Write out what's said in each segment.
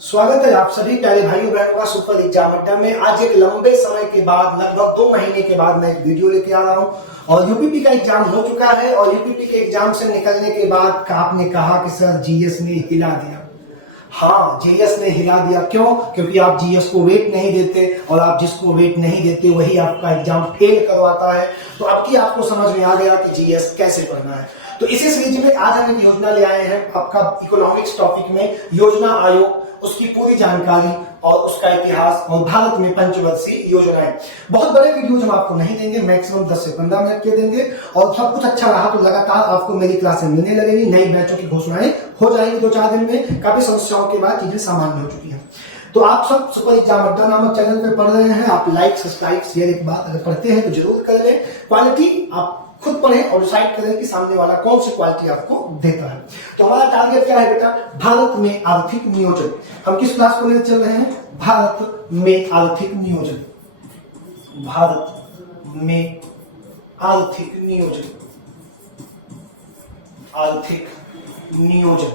स्वागत है आप सभी प्यारे भाइयों बहनों का सुपर एग्जाम अड्डा में। आज एक लंबे समय के बाद लगभग 2 महीने के बाद मैं एक वीडियो लेके आ रहा हूं और यूपीपी का एग्जाम हो चुका है और यूपीपी के एग्जाम से निकलने के बाद आपने कहा कि सर जीएस ने हिला दिया। हाँ, जीएस ने हिला दिया। क्यों? क्योंकि आप जीएस को वेट नहीं देते और आप जिसको वेट नहीं देते वही आपका एग्जाम फेल करवाता है। तो अब की आपको समझ में आ गया कि जीएस कैसे पढ़ना है। तो इसी सीरीज में आज हम एक योजना ले आए हैं आपका इकोनॉमिक्स टॉपिक में, योजना आयोग, उसकी पूरी जानकारी और उसका इतिहास और भारत में पंचवर्षीय योजनाएं। बहुत बड़े वीडियोज हम आपको नहीं देंगे, मैक्सिमम 10 से 15 मिनट के देंगे और सब कुछ अच्छा रहा तो लगातार आपको मेरी क्लासें मिलने लगेगी। नई बैचों की घोषणाएं हो जाएंगी 2-4 दिन में। काफी समस्याओं के बाद चीजें सामान्य हो चुकी हैं। तो आप सब सुपर एग्जाम अड्डा नामक चैनल पे पढ़ रहे हैं। आप लाइक, सब्सक्राइब, शेयर एक बात अगर पढ़ते हैं तो जरूर कर लें। क्वालिटी आप खुद पढ़ें और डिसाइड करें कि सामने वाला कौन सी क्वालिटी आपको देता है। तो हमारा टारगेट क्या है बेटा? भारत में आर्थिक नियोजन। हम किस क्लास को लेकर चल रहे हैं? भारत में आर्थिक नियोजन। भारत में आर्थिक नियोजन। आर्थिक नियोजन,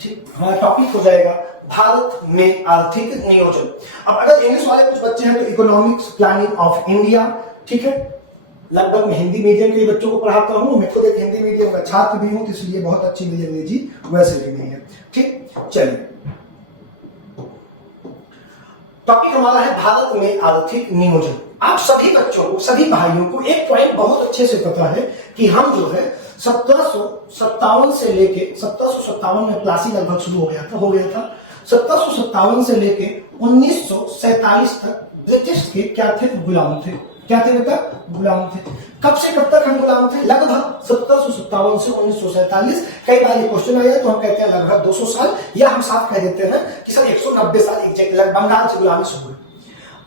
ठीक, हमारा टॉपिक हो जाएगा भारत में आर्थिक नियोजन। अब अगर इंग्लिश वाले कुछ बच्चे हैं तो इकोनॉमिक्स प्लानिंग ऑफ इंडिया, ठीक है। लगभग मैं हिंदी मीडियम के बच्चों को पढ़ाता हूं। मैं खुद एक हिंदी मीडियम का छात्र भी हूं, तो इसलिए बहुत अच्छी मेरी अंग्रेजी वैसे भी नहीं है, ठीक। चलिए, टॉपिक हमारा है भारत में आर्थिक नियोजन। आप सभी बच्चों को, सभी भाइयों को एक पॉइंट बहुत अच्छे से पता है कि हम जो है 1757 से लेके 1757 में प्लासी लगभग शुरू हो गया था 1757 से लेके 1947 तक ब्रिटिश के क्या थे? गुलाम थे। क्या थे बेटा? गुलाम थे। कब से कब तक हम गुलाम थे? लगभग 1757 से 1947। कई बार ये क्वेश्चन आया तो हम कहते हैं लगभग 200 साल, या हम साफ कह देते हैं कि सर 190 साल एग्जैक्ट बंगाल से गुलामी शुरू हुई।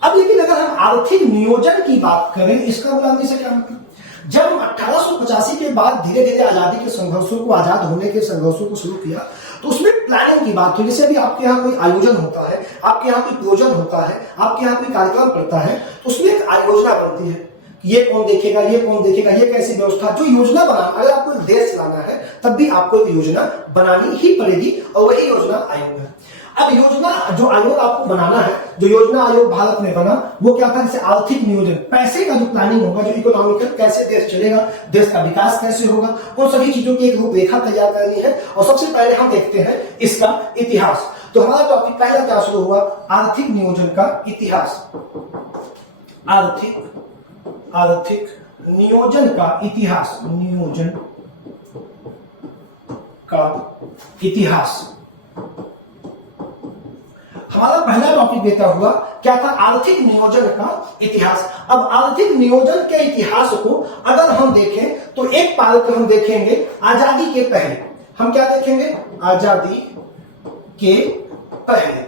अब लेकिन अगर हम आर्थिक नियोजन की बात करें, इसका गुलामी से क्या मतलब? जब हम 1885 के बाद धीरे धीरे आजादी के संघर्षों को, आजाद होने के संघर्षों को शुरू किया, तो उसमें प्लानिंग की बात हुई। जैसे अभी आपके यहाँ कोई आयोजन होता है, आपके यहाँ कोई प्रयोजन होता है, आपके यहाँ कोई कार्यक्रम पड़ता है, तो उसमें एक योजना बनती है। ये कौन देखेगा, ये कौन देखेगा, ये कैसी व्यवस्था, जो योजना बनाना, अगर आपको एक देश चलाना है तब भी आपको एक योजना बनानी ही पड़ेगी और वही योजना आयोग है। अब योजना जो आयोग आपको बनाना है, जो योजना आयोग भारत में बना, वो क्या था? जैसे आर्थिक नियोजन, पैसे का जो प्लानिंग होगा, जो इकोनॉमिकल, कैसे देश चलेगा, देश का विकास कैसे होगा, उन सभी चीजों की एक रूपरेखा तैयार करनी है। और सबसे पहले हम देखते हैं इसका इतिहास। तो हमारा टॉपिक पहला क्या शुरू हुआ? आर्थिक नियोजन का इतिहास। आर्थिक नियोजन का इतिहास। नियोजन का इतिहास हमारा पहला टॉपिक देता हुआ क्या था? आर्थिक नियोजन का इतिहास। अब आर्थिक नियोजन के इतिहास को अगर हम देखें तो एक पार्ट हम देखेंगे आजादी के पहले। हम क्या देखेंगे? आजादी के पहले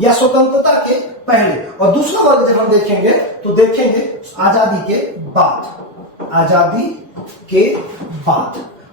या स्वतंत्रता के पहले। और दूसरा वर्ग जब हम देखेंगे तो देखेंगे आजादी के बाद। आजादी के बाद।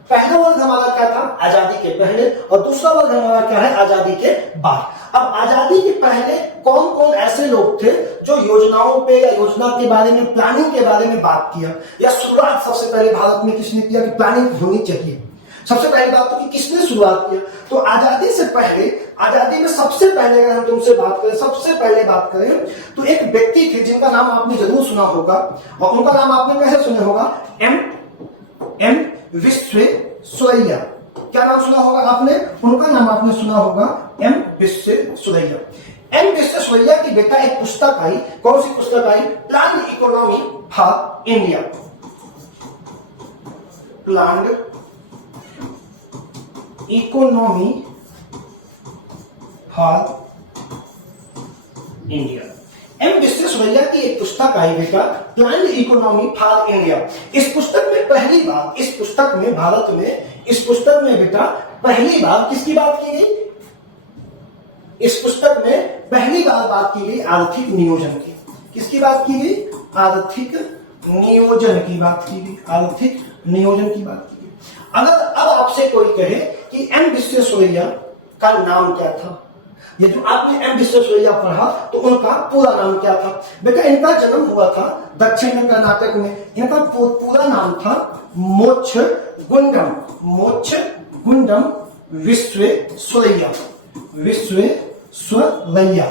पहला वर्ग हमारा क्या था? आजादी के पहले। और दूसरा वर्ग हमारा क्या है? आजादी के बाद। अब आजादी के पहले कौन कौन ऐसे लोग थे जो योजनाओं पे या योजना के बारे में, प्लानिंग के बारे में बात किया, या शुरुआत सबसे पहले भारत में किसने किया कि प्लानिंग होनी चाहिए? सबसे पहली बात तो कि किसने शुरुआत किया? तो आजादी से पहले, आजादी में सबसे पहले अगर हम तुमसे बात करें, सबसे पहले बात करें तो एक व्यक्ति थे जिनका नाम आपने जरूर सुना होगा। और उनका नाम आपने कैसे सुना होगा? एम विश्वेश्वरैया। क्या नाम सुना होगा आपने? उनका नाम आपने सुना होगा एम विश्वेश्वरैया। एम विश्वेश्वरैया की बेटा एक पुस्तक आई। कौन सी पुस्तक आई? Plan economy for India. Plan economy for India. M Visvesvaraya की एक पुस्तक आई बेटा, प्लान इकोनॉमी फॉर इंडिया। इस पुस्तक में पहली बार, इस पुस्तक में, भारत में, इस पुस्तक में बेटा पहली बार किसकी बात की गई? इस पुस्तक में पहली बार बात की गई आर्थिक नियोजन की। किसकी बात की गई? आर्थिक नियोजन की बात की गई। आर्थिक नियोजन की बात की गई। अगर अब आपसे कोई कहे कि एम विश्वेश्वरैया का नाम क्या था, ये जो आपने एम विश्वेश्वरैया पढ़ा तो उनका पूरा नाम क्या था? बेटा इनका जन्म हुआ था दक्षिण कर्नाटक में। इनका पूरा नाम था मोक्ष गुंडम विश्वेश्वरैया, विश्वेश्वरैया,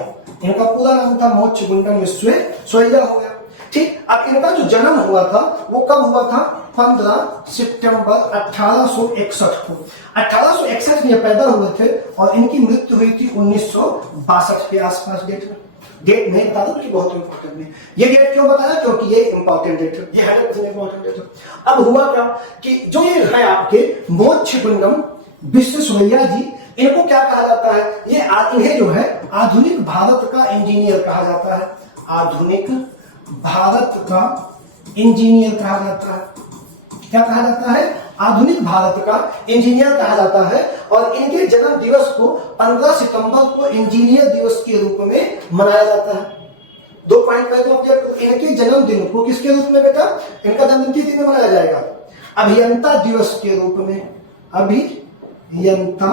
इनका पूरा नाम था मोक्षगुंडम विश्वेश्वरैया हो गया। ठीक, अब इनका जो जन्म हुआ था वो कब हुआ था? 15 सितंबर 1861 को। 1861 में पैदा हुए थे और इनकी मृत्यु हुई थी 1962 के आसपास डेट में। डेट नहीं बता दो कि बहुत इंपॉर्टेंट है। ये डेट क्यों बताया? क्योंकि ये इंपॉर्टेंट डेट है, ये 100% इंपॉर्टेंट डेट है। अब हुआ क्या कि जो ये है आपके मोक्षगुंडम विश्वेश्वरैया जी, इनको क्या कहा जाता है? ये इन्हें जो है आधुनिक भारत का इंजीनियर कहा जाता है। आधुनिक भारत का इंजीनियर कहा जाता है। क्या कहा जाता है? आधुनिक भारत का इंजीनियर कहा जाता है। और इनके जन्म दिवस को 15 सितंबर को इंजीनियर दिवस के रूप में मनाया जाता है। 2 पॉइंट पहले तो इनके जन्मदिन को किसके रूप में बेटा? इनका जन्मदिन किस दिन में मनाया जाएगा? अभियंता दिवस के रूप में, अभियंता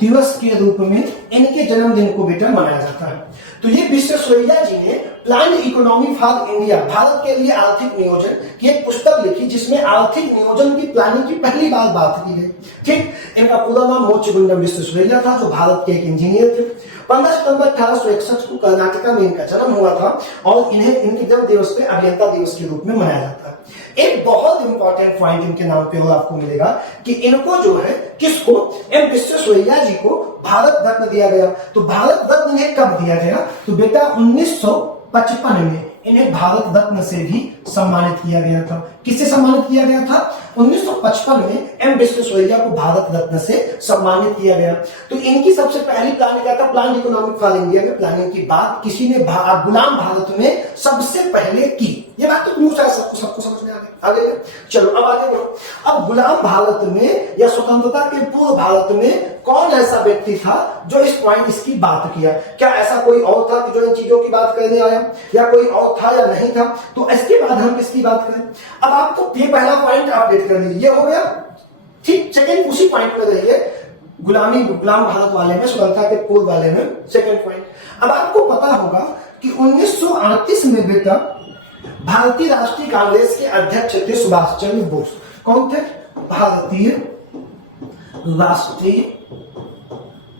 दिवस के रूप में इनके जन्मदिन को बेटा मनाया जाता है। तो ये विश्वेश्वरैया जी ने plan economy for India, Bharat के लिए आर्थिक नियोजन की एक पुस्तक लिखी जिसमें आर्थिक नियोजन की प्लानिंग की पहली बार बात की गई। ठीक, इनका पूरा नाम मोक्षगुंडम विश्वेश्वरैया था, जो भारत के एक इंजीनियर थे। 15 सितंबर 1861 को कर्नाटका में इनका जन्म हुआ था और इन्हें इनके जन्म दिवस पे अभियंता दिवस के रूप में मनाया जाता है। एक बहुत इंपॉर्टेंट पॉइंट इनके नाम पे और आपको मिलेगा कि इनको जो है, किसको? एम विश्वेश्वरैया जी को भारत रत्न दिया गया। तो भारत रत्न इन्हें कब दिया गया? तो बेटा 1955 में इन्हें भारत रत्न से भी सम्मानित किया गया था। किससे सम्मानित किया गया था? 1955 में एम विश्वेश्वरैया को भारत रत्न से सम्मानित किया गया। तो इनकी सबसे पहली प्लानिंग क्या था? प्लान इकोनॉमिक फॉर इंडिया में प्लानिंग की बात किसी ने गुलाम भारत में सबसे पहले की। ये बात तो तुम सबको समझ में आ गई। चलो अब आगे बढ़ो। अब गुलाम भारत में या स्वतंत्रता के पूर्व भारत में कौन ऐसा व्यक्ति था जो इस पॉइंट इसकी बात किया? क्या ऐसा कोई और था कि जो इन चीजों की बात करने आया, या कोई और था या नहीं था? तो इसके बाद हम किसकी बात करें? अब आपको ये पहला पॉइंट अपडेट कर लीजिए, ये हो गया। ठीक, सेकंड उसी पॉइंट में रहिए, गुलाम भारत वाले में, स्वतंत्रता के पूर्व वाले में सेकंड पॉइंट। अब आपको पता होगा कि 1938 में बेटा भारतीय राष्ट्रीय कांग्रेस के अध्यक्ष थे सुभाष चंद्र बोस। कौन थे? भारतीय राष्ट्रीय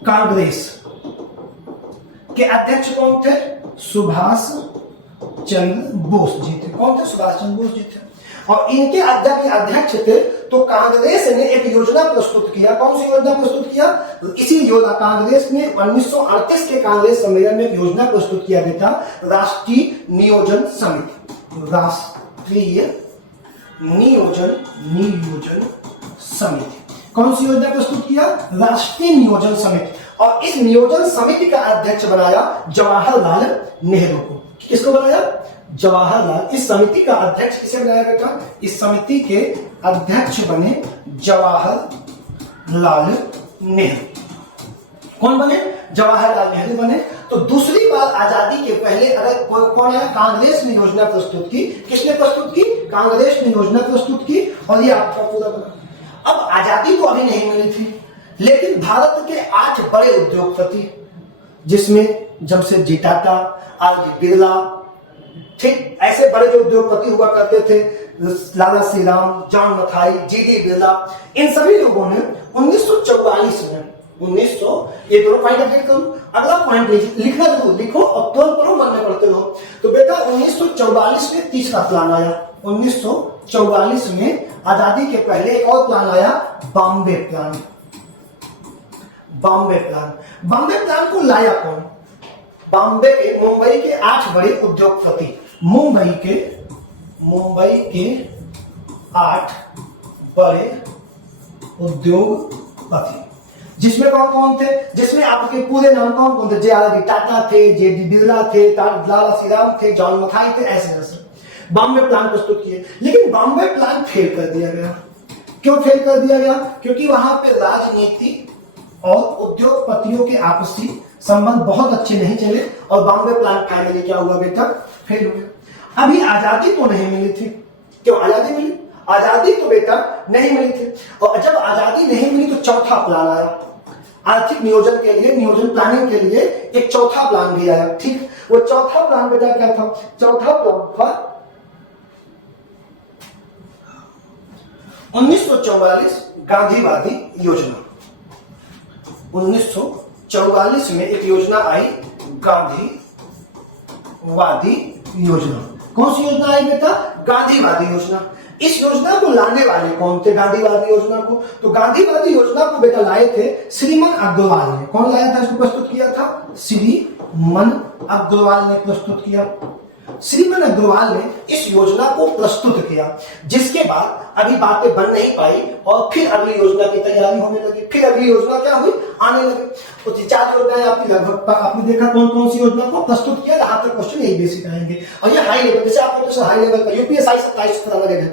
कांग्रेस के अध्यक्ष कौन थे? सुभाष चंद्र बोस जी थे। कौन थे? सुभाष चंद्र बोस जी थे। और इनके अध्यक्ष थे। तो कांग्रेस ने एक योजना प्रस्तुत किया। कौन सी योजना प्रस्तुत किया? इसी योजना कांग्रेस ने 1938 के कांग्रेस सम्मेलन में योजना प्रस्तुत किया बेटा, राष्ट्रीय नियोजन समिति। राष्ट्रीय नियोजन समिति। कौन सी योजना प्रस्तुत किया? राष्ट्रीय नियोजन समिति। और इस नियोजन समिति का अध्यक्ष बनाया जवाहरलाल नेहरू को। किसको बनाया? जवाहरलाल। इस समिति का अध्यक्ष किसे बनाया बेटा? इस समिति के अध्यक्ष बने जवाहरलाल नेहरू। कौन बने? जवाहरलाल नेहरू बने। तो दूसरी बार आजादी के पहले अगर कौन है? कांग्रेस ने योजना प्रस्तुत की। किसने प्रस्तुत की? कांग्रेस ने योजना प्रस्तुत की और ये आपका पूरा बना। अब आजादी तो अभी नहीं मिली थी, लेकिन भारत के 8 बड़े उद्योगपति, जिसमें जमशेदजी टाटा, आर.डी. बिरला, ठीक, ऐसे बड़े जो उद्योगपति हुआ करते थे, लाला श्रीराम, जॉन मथाई, जी.डी. बिरला, इन सभी लोगों ने 1944 में ये दोनों पॉइंट अपडेट करो। अगला पॉइंट लिखना जरूर, लिखो और तुरंत पढ़ो, मन में पढ़ते रहो। तो बेटा 1944 में तीसरा प्लान आया। 1944 में आजादी के पहले एक और प्लान आया, बॉम्बे प्लान। बॉम्बे प्लान को लाया कौन? मुंबई के 8 बड़े उद्योगपति। मुंबई के 8 बड़े उद्योगपति, जिसमें कौन कौन थे? जिसमें आपके पूरे नाम कौन कौन थे? जे.आर.डी. टाटा थे, जे.डी. बिरला थे, लाला श्रीराम थे, जॉन मथाई थे, ऐसे बॉम्बे प्लान प्रस्तुत किए। लेकिन बॉम्बे प्लान फेल कर दिया गया। क्यों फेल कर दिया गया? क्योंकि वहां पे राजनीति और उद्योगपतियों के आपसी संबंध बहुत अच्छे नहीं चले और बॉम्बे प्लान फाइनली क्या हुआ बेटा? फेल हो गया। अभी आजादी तो नहीं मिली थी। क्यों आजादी मिली? आजादी तो बेटा नहीं मिली थी। और जब आजादी नहीं मिली तो चौथा प्लान आया आर्थिक नियोजन के लिए, नियोजन प्लानिंग के लिए एक चौथा प्लान भी आया। ठीक, वो चौथा प्लान बेटा क्या था? चौथा प्लान था 1944 गांधीवादी योजना। 1944 में एक योजना आई, गांधीवादी योजना। कौन सी योजना आई बेटा? गांधीवादी योजना। इस योजना को लाने वाले कौन थे? गांधीवादी योजना को, तो गांधीवादी योजना को बेटा लाए थे श्रीमन अग्रवाल ने। कौन लाया था, इसको प्रस्तुत किया था? श्रीमन अग्रवाल ने प्रस्तुत किया। श्रीमन अग्रवाल ने इस योजना को प्रस्तुत किया, जिसके बाद अभी बातें बन नहीं पाई और फिर अगली योजना की तैयारी होने लगी। फिर अगली योजना क्या हुई? आने लगी। तो 4 योजनाएं आपकी लगभग आपने देखा कौन कौन सी योजना को प्रस्तुत किया। यहाँ तक क्वेश्चन यही बेसिक आएंगे और ये हाई लेवल, जैसे आपको हाई लेवल का यूपीएसआई 27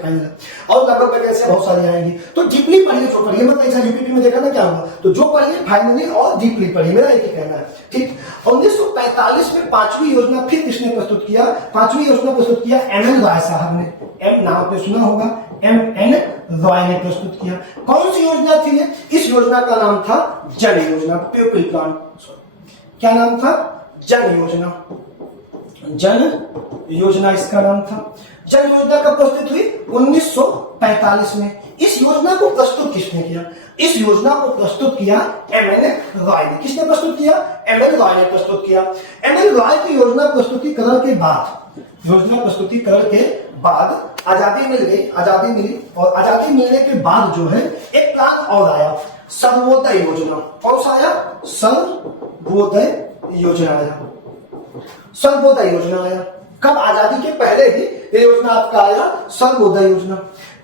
फाइनल और लगभग वैकेंसी बहुत सारी आएंगी। तो डीपली पढ़िए, जो पढ़िए मतलब ऐसा यूपीपी में देखा ना क्या हुआ, तो जो पढ़िए फाइनली और डीपली पढ़िए, मेरा एक ही कहना है। ठीक। 1945 में 5वीं योजना फिर किसने प्रस्तुत किया? 5वीं योजना प्रस्तुत किया एमएन रॉय साहब ने। एम नाम पे सुना होगा, एमएन रॉय ने प्रस्तुत किया। कौन सी योजना थी ये? इस योजना का नाम था जन योजना, पीपल प्लान। क्या नाम था? जन योजना। जन योजना इसका नाम था। जन योजना कब प्रस्तुत हुई? 1945 में। इस योजना को प्रस्तुत किसने किया? इस योजना को प्रस्तुत किया एमएन रॉय ने। किसने प्रस्तुत किया? एमएन रॉय ने प्रस्तुत किया। एमएन रॉय की योजना प्रस्तुतिकरण के बाद, योजना प्रस्तुतिकरण के बाद आजादी मिल गई, आजादी मिली और आजादी मिलने के बाद जो है एक प्लान और आया, सर्वोदय योजना। कौन सा आया? सर्वोदय योजना आया। सर्वोदय योजना आया। कब? आजादी के पहले ही ये योजना आपका आया, सर्वोदय योजना।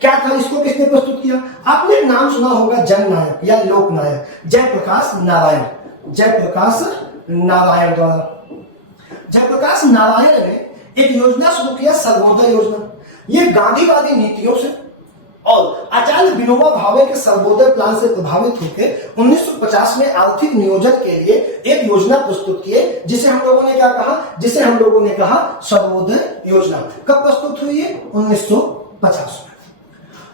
क्या था? इसको किसने प्रस्तुत किया? आपने नाम सुना होगा जननायक या लोकनायक जयप्रकाश नारायण। जयप्रकाश नारायण द्वारा, जयप्रकाश नारायण ने एक योजना शुरू किया, सर्वोदय योजना। ये गांधीवादी नीतियों से और आचार्य विनोबा भावे के सर्वोदय प्लान से प्रभावित होकर 1950 में आर्थिक नियोजन के लिए एक योजना प्रस्तुत किए, जिसे हम लोगों ने क्या कहा? जिसे हम लोगों ने कहा सर्वोदय योजना। कब प्रस्तुत हुई है? 1950 में।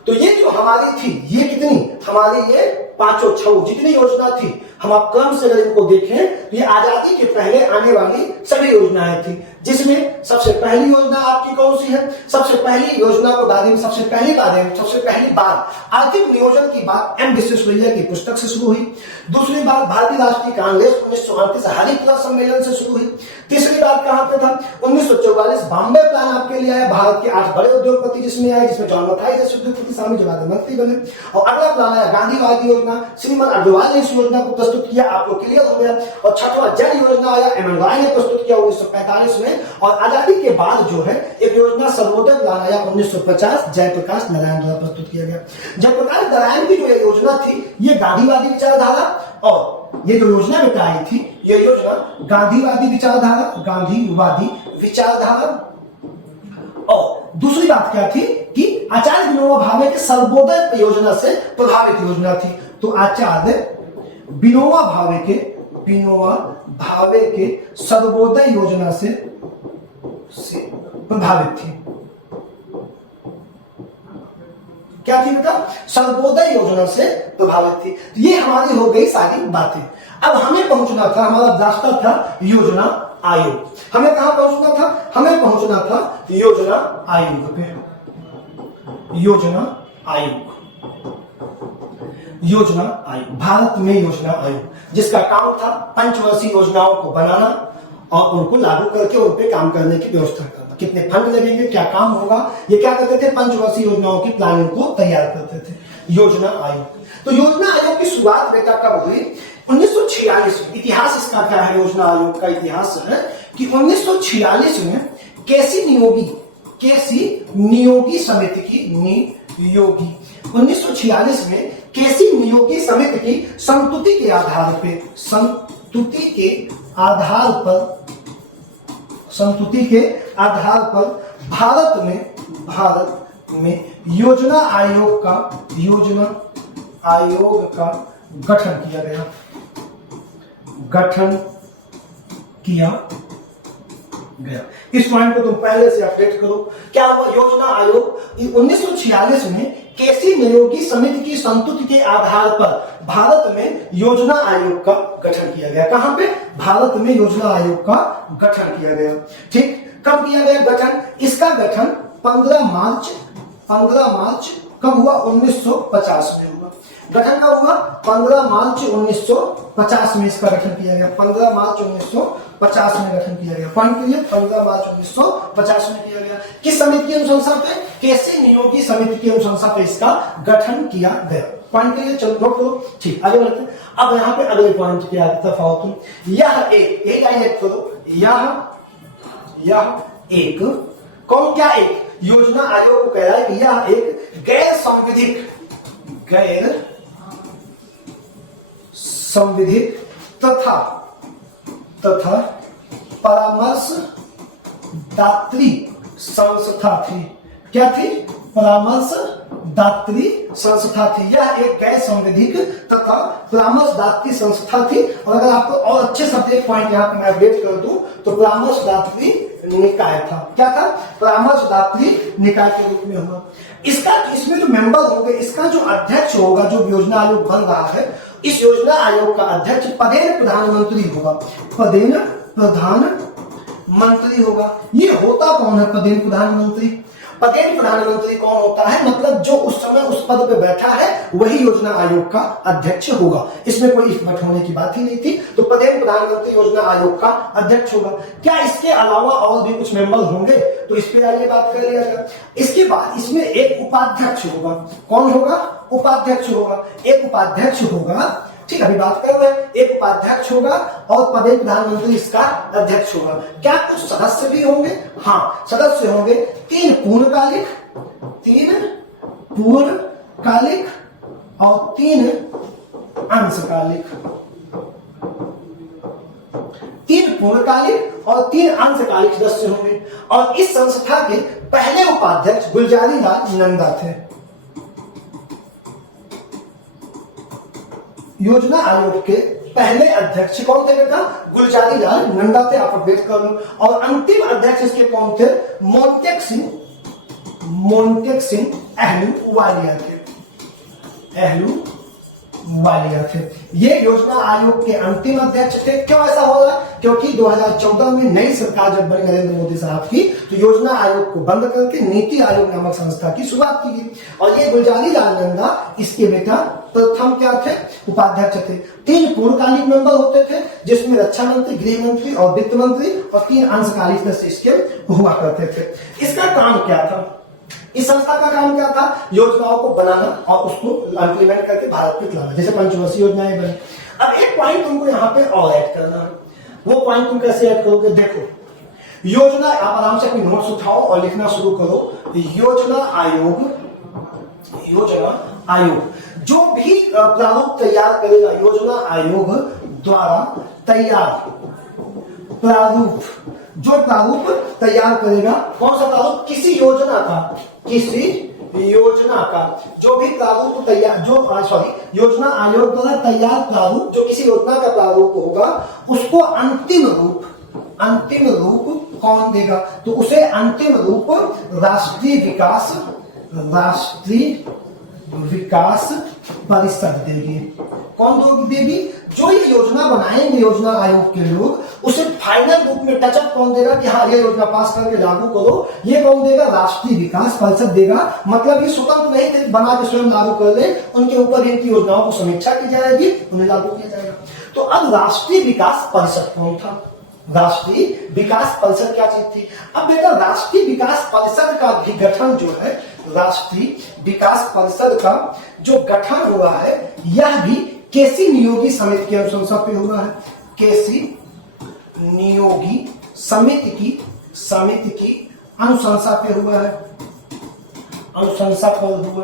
तो ये जो हमारी थी, ये कितनी हमारी, ये 5 6 जितनी योजना थी, हम आप क्रम से अगर इनको देखें तो ये आजादी के पहले आने वाली सभी योजनाएं थी, जिसमें सबसे पहली योजना आपकी कौन सी है? सबसे पहली योजना को बारे में सबसे पहली बार आर्थिक नियोजन की बात एम विश्वेश्वरैया की पुस्तक से शुरू हुई। दूसरी बार भारतीय राष्ट्रीय कांग्रेस 1938 हरिपुरा सम्मेलन से शुरू हुई। तीसरी बार कहां पे था? 1944 बॉम्बे प्लान आपके लिए आया, भारत के 8 बड़े उद्योगपति जिसमें आए, जिसमें जॉन मथाई जैसे उद्योगपति शामिल जवाहर मंत्री बने। और अगला प्लान आया गांधीवादी योजना, श्रीमन अग्रवाल ने इस योजना को प्रस्तुत किया, आपको क्लियर हो गया। और छठवां जन योजना आया, एमएन रॉय ने प्रस्तुत किया 1945 में। और आजादी के बाद जो है एक योजना सर्वोदय प्लान आया 1950, जयप्रकाश नारायण द्वारा प्रस्तुत किया गया। जयप्रकाश नारायण की जो योजना थी, ये गांधीवादी विचारधारा, और ये जो योजना बेटा आई थी, ये योजना गांधीवादी विचारधारा। और दूसरी बात क्या थी कि आचार्य विनोबा भावे के सर्वोदय योजना से प्रभावित योजना थी। तो आचार्य विनोबा भावे के सर्वोदय योजना से प्रभावित थी। क्या थी बेटा? सर्वोदय योजना से प्रभावित थी। तो ये हमारी हो गई सारी बातें। अब हमें पहुंचना था, हमारा रास्ता था योजना आयोग। हमें कहां पहुंचना था? हमें पहुंचना था योजना आयोग पे। योजना आयोग, भारत में योजना आयोग, जिसका काम था पंचवर्षीय योजनाओं को बनाना और उनको लागू करके उन पे काम करने की व्यवस्था करना। कितने फंड लगेंगे, क्या काम होगा, ये क्या करते थे? पंचवर्षीय योजनाओं की प्लानिंग को तैयार करते थे, योजना आयोग। तो योजना आयोग की शुरुआत बेटा कब हुई? 1946 में। इतिहास इसका क्या है? योजना आयोग का इतिहास है कि 1946 में केसी नियोगी समिति की 1946 में केसी नियोगी समिति की संस्तुति के आधार पर भारत में योजना आयोग का गठन किया गया। इस पॉइंट को तुम पहले से अपडेट करो। क्या हुआ? योजना आयोग 1946 में केसी नियोगी समिति की संस्तुति के आधार पर भारत में योजना आयोग का गठन किया गया। कहां पे? भारत में योजना आयोग का गठन किया गया। ठीक। कब किया गया गठन? इसका गठन 15 मार्च कब हुआ? 1950 में हुआ। गठन कब हुआ? 15 मार्च 1950 में इसका गठन किया गया। 15 मार्च 1950 में गठन किया गया। Point clear? 15 मार्च 1950 में किया गया। किस समिति की अनुशंसा पे? केसी नियोगी समिति की अनुशंसा पे इसका गठन किया गया। Point clear? चलो नोट करो। ठीक, आगे बढ़ते हैं। अब यहाँ पे अगले पॉइंट की तफावत, यह एक हाईलाइट करो, यह एक कौन, क्या एक? योजना आयोग को कह रहा है कि यह एक गैर संविधिक तथा परामर्शदात्री संस्था थी। क्या थी? परामर्शदात्री संस्था थी। यह एक गैर संविधिक तथा परामर्शदात्री संस्था थी। और अगर आपको और अच्छे शब्द एक पॉइंट यहाँ पे मैं अपडेट कर दूं तो परामर्शदात्री निकाय था। क्या था? परामर्शदात्री निकाय के रूप में हुआ। इसमें जो मेंबर होंगे, इसका जो अध्यक्ष होगा, जो योजना आयोग बन रहा है, इस योजना आयोग का अध्यक्ष पदेन प्रधानमंत्री होगा। पदेन प्रधानमंत्री होगा। ये होता कौन है पदेन प्रधानमंत्री? पदेन प्रधानमंत्री कौन होता है? मतलब जो उस समय उस पद पे बैठा है वही योजना आयोग का अध्यक्ष होगा। इसमें कोई इफमत होने की बात ही नहीं थी। तो पदेन प्रधानमंत्री योजना आयोग का अध्यक्ष होगा। क्या इसके अलावा और भी कुछ मेंबर होंगे? तो इस पे आइए बात कर लिया जाए। इसके बाद इसमें एक उपाध्यक्ष होगा। कौन होगा? उपाध्यक्ष होगा। एक उपाध्यक्ष होगा। ठीक, अभी बात कर रहे हैं। एक उपाध्यक्ष होगा और पदेन प्रधानमंत्री इसका अध्यक्ष होगा। क्या कुछ सदस्य भी होंगे? हाँ, सदस्य होंगे। 3 पूर्णकालिक और 3 अंशकालिक। 3 पूर्णकालिक और 3 अंशकालिक सदस्य होंगे। और इस संस्था के पहले उपाध्यक्ष गुलजारी लाल नंदा थे। योजना आयोग के पहले अध्यक्ष कौन थे बेटा? गुलजारी लाल नंदा थे। आप अपडेट कर लो। और अंतिम अध्यक्ष इसके कौन थे? मोंटेक सिंह अहलूवालिया थे। ये योजना आयोग के अंतिम अध्यक्ष थे। क्यों ऐसा हो रहा? क्योंकि 2014 में नई सरकार जब बनी नरेंद्र मोदी साहब की, तो योजना आयोग को बंद करके नीति आयोग नामक संस्था की शुरुआत की गई। और ये गुलजारी लाल नंदा इसके बेटा प्रथम क्या थे? उपाध्यक्ष थे। 3 पूर्णकालिक मेंबर होते थे, जिसमें रक्षा मंत्री, गृह मंत्री और वित्त मंत्री, और 3 अंशकालिक सदस्य इसके हुआ करते थे। इसका काम क्या था? इस संस्था का काम क्या था? योजनाओं को बनाना और उसको इंप्लीमेंट करके भारत में लाना, जैसे पंचवर्षीय योजनाएं बनी। अब एक पॉइंट तुमको यहाँ पे और ऐड करना है। वो पॉइंट तुम कैसे ऐड करोगे? देखो, योजना, आप आराम से अपनी नोट्स उठाओ और लिखना शुरू करो। योजना आयोग जो भी प्रारूप तैयार करेगा, योजना आयोग द्वारा तैयार प्रारूप, जो प्रारूप तैयार करेगा, कौन सा प्रारूप? किसी योजना का जो भी प्रारूप तैयार, योजना आयोग द्वारा तैयार प्रारूप, जो किसी योजना का प्रारूप होगा, उसको अंतिम रूप कौन देगा? तो उसे अंतिम रूप राष्ट्रीय विकास परिषद देगी। कौन देगी? जो ये योजना बनाएंगे योजना आयोग के लोग, उसे फाइनल रूप में टचअप कौन देगा कि हाँ ये योजना पास करके लागू करो? ये कौन देगा? राष्ट्रीय विकास परिषद देगा। मतलब ये स्वतंत्र नहीं थे, बना के स्वयं लागू कर ले, उनके ऊपर इनकी योजनाओं को समीक्षा की जाएगी, उन्हें लागू किया जाएगा। तो अब राष्ट्रीय विकास परिषद कौन था? राष्ट्रीय विकास परिषद क्या चीज थी? अब बेटा, राष्ट्रीय विकास परिषद का भी गठन जो है, राष्ट्रीय विकास परिषद का जो गठन हुआ है, यह भी केसी नियोगी समिति की अनुशंसा पे हुआ है। केसी नियोगी समिति की अनुशंसा पे हुआ है। अनुशंसा पर हुआ।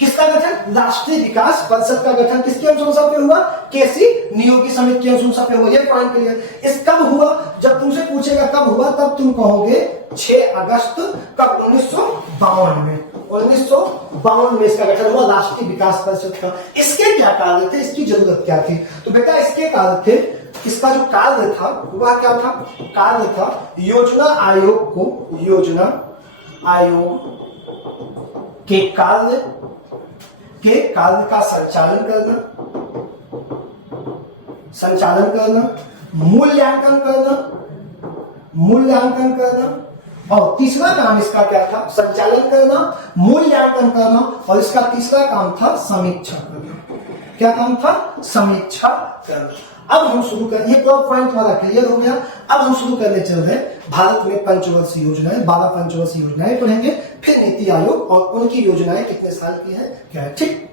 किसका गठन? राष्ट्रीय विकास परिषद का गठन किसकी अनुशंसा पे हुआ? केसी नियोगी समिति की अनुशंसा पे हुआ। ये पॉइंट क्लियर। इस कब हुआ? जब तुमसे पूछेगा कब हुआ, तब तुम कहोगे 6 अगस्त कब? 1952 में। 1952 में इसका गठन हुआ राष्ट्रीय विकास परिषद का। इसके क्या कार्य थे? इसकी जरूरत क्या थी? तो बेटा, इसके कार्य थे, इसका जो कार्य था वह क्या था? कार्य था योजना आयोग के कार्य का संचालन करना, मूल्यांकन करना, और तीसरा काम इसका क्या था? संचालन करना, मूल्यांकन करना, और इसका तीसरा काम था समीक्षा करना। क्या काम था? समीक्षा करना। अब हम शुरू कर, ये पॉइंट हमारा क्लियर हो गया। अब हम शुरू करने चल रहे हैं भारत में पंचवर्षीय योजनाएं, 12 पंचवर्षीय योजनाएं पढ़ेंगे, फिर नीति आयोग और उनकी योजनाएं कितने साल की है क्या है, ठीक।